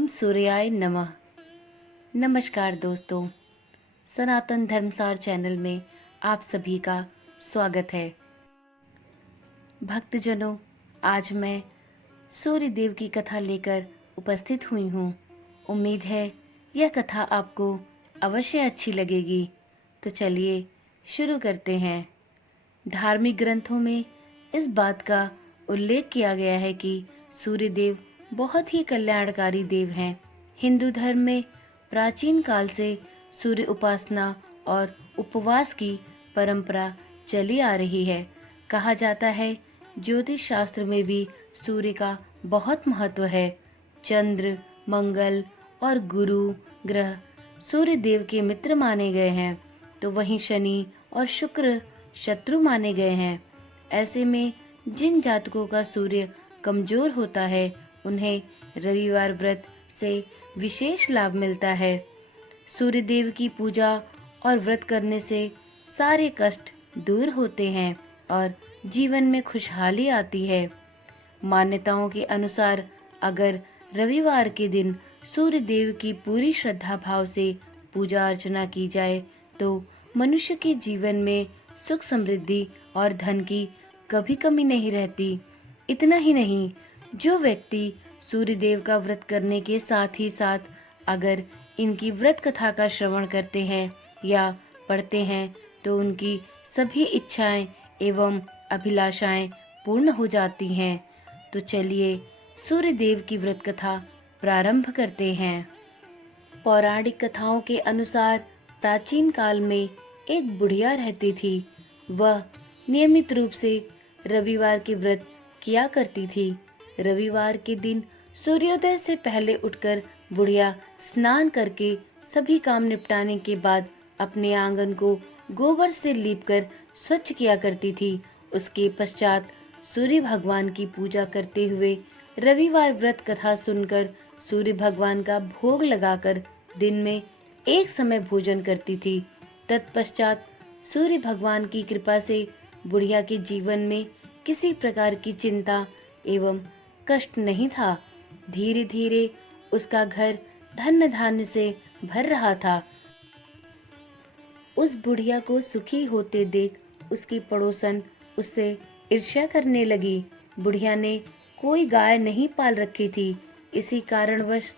ओम सूर्याय नमः। नमस्कार दोस्तों, सनातन धर्मसार चैनल में आप सभी का स्वागत है। भक्तजनों, आज मैं सूर्य देव की कथा लेकर उपस्थित हुई हूँ। उम्मीद है यह कथा आपको अवश्य अच्छी लगेगी। तो चलिए शुरू करते हैं। धार्मिक ग्रंथों में इस बात का उल्लेख किया गया है कि सूर्य देव बहुत ही कल्याणकारी देव हैं। हिंदू धर्म में प्राचीन काल से सूर्य उपासना और उपवास की परंपरा चली आ रही है। कहा जाता है ज्योतिष शास्त्र में भी सूर्य का बहुत महत्व है। चंद्र, मंगल और गुरु ग्रह सूर्य देव के मित्र माने गए हैं, तो वहीं शनि और शुक्र शत्रु माने गए हैं। ऐसे में जिन जातकों का सूर्य कमजोर होता है, उन्हें रविवार व्रत से विशेष लाभ मिलता है। सूर्य देव की पूजा और व्रत करने से सारे कष्ट दूर होते हैं और जीवन में खुशहाली आती है। मान्यताओं के अनुसार अगर रविवार के दिन सूर्य देव की पूरी श्रद्धा भाव से पूजा अर्चना की जाए तो मनुष्य के जीवन में सुख समृद्धि और धन की कभी कमी नहीं रहती। इतना ही नहीं, जो व्यक्ति सूर्य देव का व्रत करने के साथ ही साथ अगर इनकी व्रत कथा का श्रवण करते हैं या पढ़ते हैं तो उनकी सभी इच्छाएं एवं अभिलाषाएं पूर्ण हो जाती हैं। तो चलिए सूर्य देव की व्रत कथा प्रारंभ करते हैं। पौराणिक कथाओं के अनुसार प्राचीन काल में एक बुढ़िया रहती थी। वह नियमित रूप से रविवार के व्रत किया करती थी। रविवार के दिन सूर्योदय से पहले उठकर बुढ़िया स्नान करके सभी काम निपटाने के बाद अपने आंगन को गोबर से लीपकर स्वच्छ किया करती थी। उसके पश्चात सूर्य भगवान की पूजा करते हुए रविवार व्रत कथा सुनकर सूर्य भगवान का भोग लगाकर दिन में एक समय भोजन करती थी। तत्पश्चात सूर्य भगवान की कृपा से बुढ़िया के जीवन में किसी प्रकार की चिंता एवं कष्ट नहीं था। धीरे धीरे उसका घर धन धान्य से भर रहा था। उस बुढ़िया को सुखी होते देख उसकी पड़ोसन उससे ईर्ष्या करने लगी। बुढ़िया ने कोई गाय नहीं पाल रखी थी। इसी कारणवश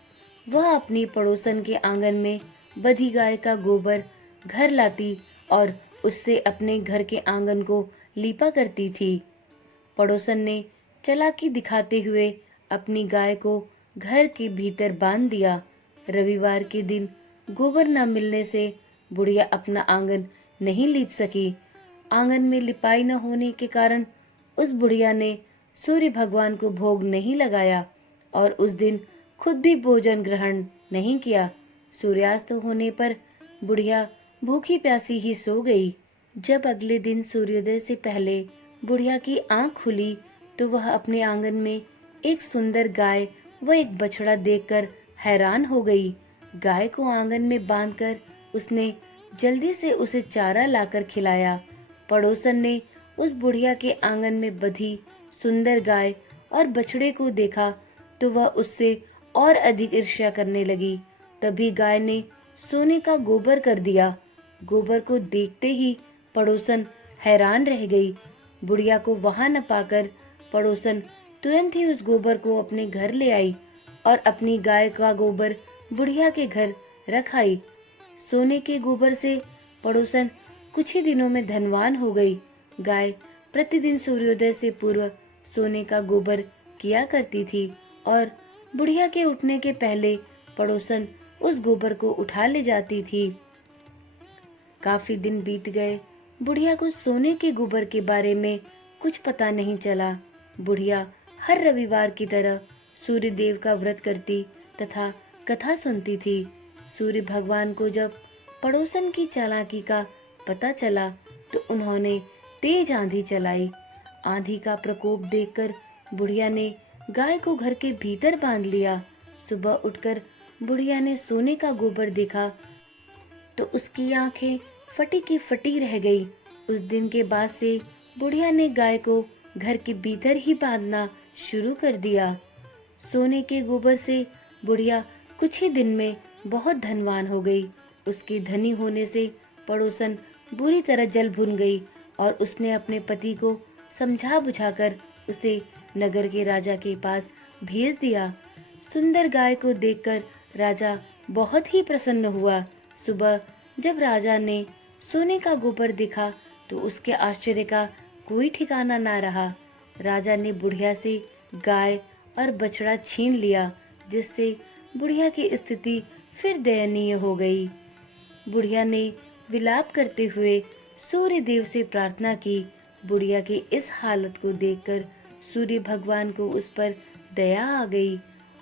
वह अपनी पड़ोसन के आंगन में बधी गाय का गोबर घर लाती और उससे अपने घर के आंगन को लीपा करती थी। पड़ोसन ने चालाकी दिखाते हुए अपनी गाय को घर के भीतर बांध दिया। रविवार के दिन गोबर न मिलने से बुढ़िया अपना आंगन नहीं लीप सकी। आंगन में लिपाई न होने के कारण उस बुढ़िया ने सूर्य भगवान को भोग नहीं लगाया और उस दिन खुद भी भोजन ग्रहण नहीं किया। सूर्यास्त होने पर बुढ़िया भूखी प्यासी ही सो गई। जब अगले दिन सूर्योदय से पहले बुढ़िया की आंख खुली तो वह अपने आंगन में एक सुंदर गाय व एक बछड़ा देखकर हैरान हो गई। गाय को आंगन में बांधकर उसने जल्दी से उसे चारा लाकर खिलाया। पड़ोसन ने उस बुढ़िया के आंगन में बधी सुंदर गाय और बछड़े को देखा तो वह उससे और अधिक ईर्ष्या करने लगी। तभी गाय ने सोने का गोबर कर दिया। गोबर को देखते ही पड़ोसन हैरान रह गई। बुढ़िया को वहां न पाकर पड़ोसन तुरंत ही उस गोबर को अपने घर ले आई और अपनी गाय का गोबर बुढ़िया के घर रख आई। सोने के गोबर से पड़ोसन कुछ ही दिनों में धनवान हो गई। गाय प्रतिदिन सूर्योदय से पूर्व सोने का गोबर किया करती थी और बुढ़िया के उठने के पहले पड़ोसन उस गोबर को उठा ले जाती थी। काफी दिन बीत गए। बुढ़िया को सोने के गोबर के बारे में कुछ पता नहीं चला। बुढ़िया हर रविवार की तरह सूर्य देव का व्रत करती तथा कथा सुनती थी। सूर्य भगवान को जब पड़ोसन की चालाकी का पता चला तो उन्होंने तेज आंधी चलाई। आंधी का प्रकोप देखकर बुढ़िया ने गाय को घर के भीतर बांध लिया। सुबह उठकर बुढ़िया ने सोने का गोबर देखा तो उसकी आंखें फटी की फटी रह गई। उस दिन के बाद से बुढ़िया ने गाय को घर के भीतर ही बांधना शुरू कर दिया। सोने के गोबर से बुढ़िया कुछ ही दिन में बहुत धनवान हो गई। उसके धनी होने से पड़ोसन बुरी तरह जल भुन गई और उसने अपने पति को समझा बुझाकर उसे नगर के राजा के पास भेज दिया। सुंदर गाय को देखकर राजा बहुत ही प्रसन्न हुआ। सुबह जब राजा ने सोने का गोबर देखा तो उसके आश्चर्य का कोई ठिकाना ना रहा। राजा ने बुढ़िया से गाय और बछड़ा छीन लिया, जिससे बुढ़िया की स्थिति फिर दयनीय हो गई। बुढ़िया ने विलाप करते हुए सूर्य देव से प्रार्थना की। बुढ़िया की इस हालत को देखकर सूर्य भगवान को उस पर दया आ गई।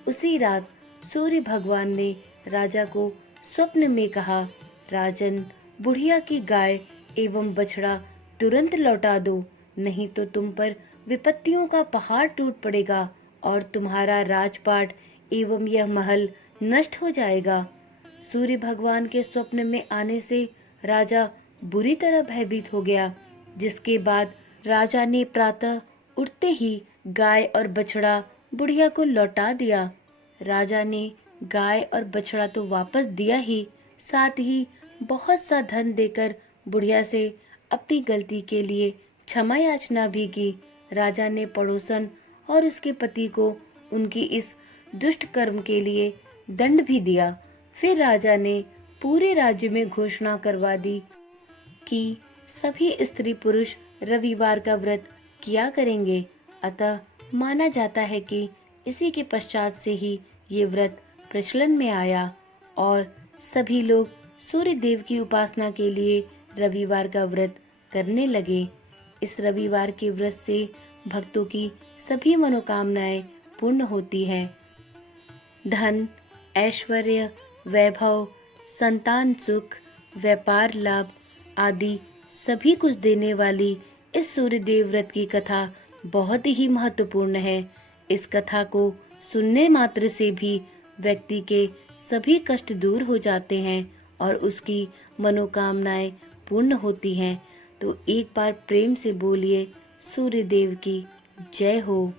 उसी रात सूर्य भगवान ने राजा को स्वप्न में कहा, राजन, बुढ़िया की गाय एवं बछड़ा तुरंत लौटा दो, नहीं तो तुम पर विपत्तियों का पहाड़ टूट पड़ेगा और तुम्हारा राजपाट एवं यह महल नष्ट हो जाएगा। सूर्य भगवान के स्वप्न में आने से राजा बुरी तरह भयभीत हो गया, जिसके बाद राजा ने प्रातः उठते ही गाय और बछड़ा बुढ़िया को लौटा दिया। राजा ने गाय और बछड़ा तो वापस दिया ही, साथ ही बहुत सा धन देकर बुढ़िया से अपनी गलती के लिए क्षमा याचना भी की। राजा ने पड़ोसन और उसके पति को उनकी इस दुष्ट कर्म के लिए दंड भी दिया। फिर राजा ने पूरे राज्य में घोषणा करवा दी कि सभी स्त्री पुरुष रविवार का व्रत किया करेंगे। अतः माना जाता है कि इसी के पश्चात से ही ये व्रत प्रचलन में आया और सभी लोग सूर्य देव की उपासना के लिए रविवार का व्रत करने लगे। इस रविवार के व्रत से भक्तों की सभी मनोकामनाएं पूर्ण होती हैं। धन, ऐश्वर्य, वैभव, संतान सुख, व्यापार लाभ आदि सभी कुछ देने वाली इस सूर्यदेव व्रत की कथा बहुत ही महत्वपूर्ण है। इस कथा को सुनने मात्र से भी व्यक्ति के सभी कष्ट दूर हो जाते हैं और उसकी मनोकामनाएं पूर्ण होती हैं। तो एक बार प्रेम से बोलिए, सूर्यदेव की जय हो।